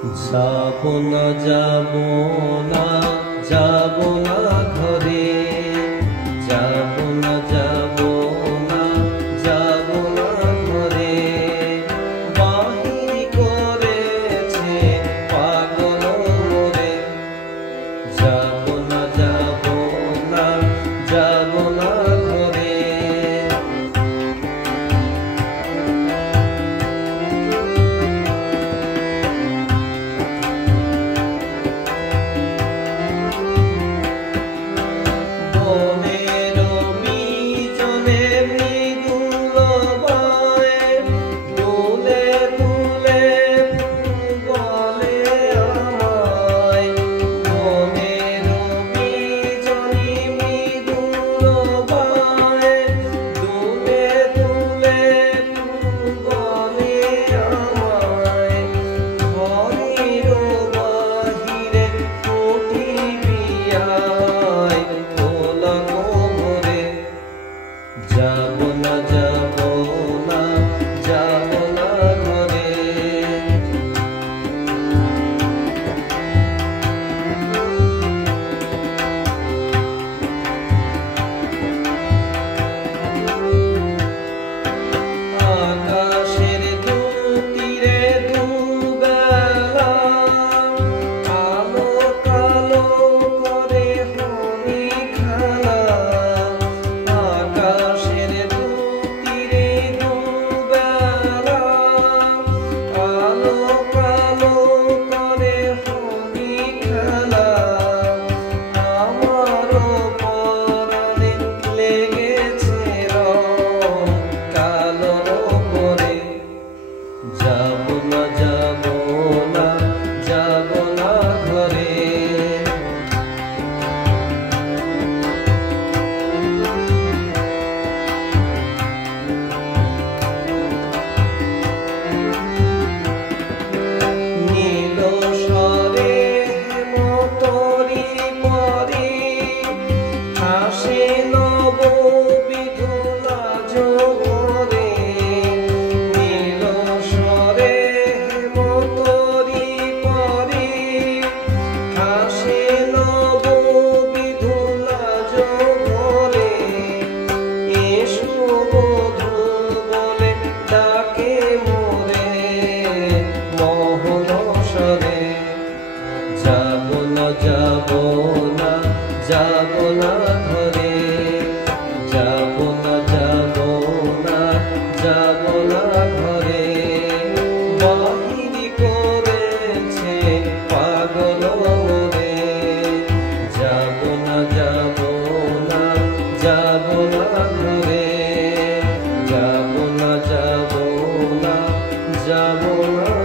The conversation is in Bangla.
যাবো না যাবো না যাবো না ঘরে, যাবো না যাবো না যাবো না ঘরে, বাহির করেছে পাগল মোরে। যাবো না যাবো না যাবো না ঘরে। যাবো না যাবো না যাবো না ঘরে। আকাশের দুতীরে দুবেলা কালো কালো করে হরি খেলা। যাবো না যাবো না যাবো না ঘরে। নীল স্বরে হেমতরি পরি হাসে নব বিধুলা জোরে। নীল স্বরে হেমতরি পরি হাসে নব বিধুলা জোরে। এসো বধূ বলে ডাকে মোরে মোহন স্বরে। যাবো না যাবো না যাবো না ঘরে। যাবো না যাবো না যাবো না ঘরে, বাহির করেছে পাগল মোরে। যাবো না যাবো না যাবো না ঘরে। যাবো না যাবো না যাবো না